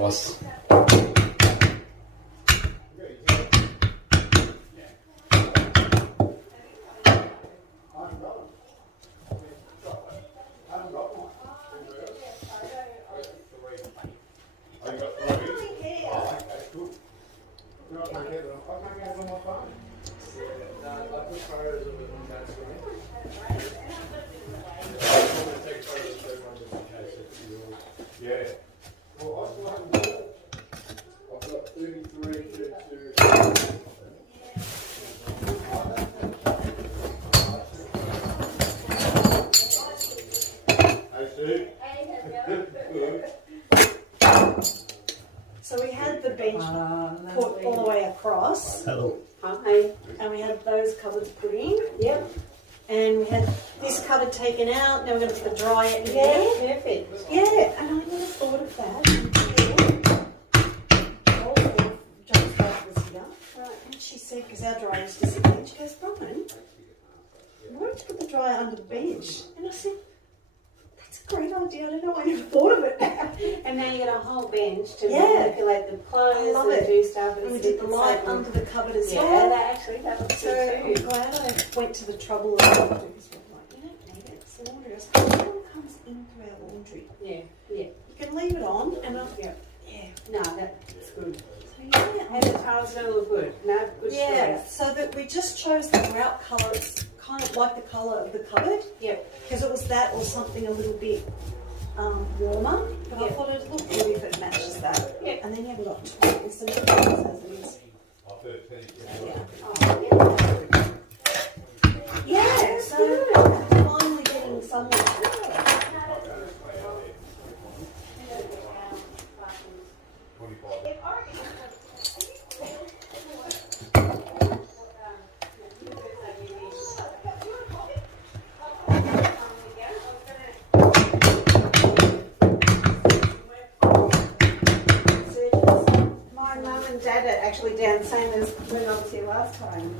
boss. Yeah. Well, I still haven't got it. I've got 33, 32. Hey, Sue. So we had the bench put all the way across. Hello. Hi. And we had those cupboards put in. Yep. And we had this cupboard taken out. Now we're going to put the dryer in there. Perfect. Yeah, and I never thought of that until John's wife was here. Right. And she said, because our dryer used to sit there, and she goes, Brian, why don't you put the dryer under the bench? And I said, that's a great idea. I don't know why I never thought of it. And now you got a whole bench to Yeah. manipulate the clothes I love and it. do stuff. And we did the light under the cupboard as Yeah, well. that looks So good I'm too. glad I went to the trouble of it because we're like, you don't need it. It's the laundry. I said, no one comes into our laundry. Yeah. You can leave it on and I'll, yeah. No, that's good. So yeah, And the tiles don't look good. No, good yeah. choice. So that we just chose the grout colour. It's kind of like the colour of the cupboard. Yep. Because it was that or something a little bit warmer. But I Yep. thought it'd look good if it matches that. Yep. And then you have got 20 instead of 20 as it is. Yeah. Yeah, so finally getting somewhere. My mum and dad are actually down, same as when I was here last time.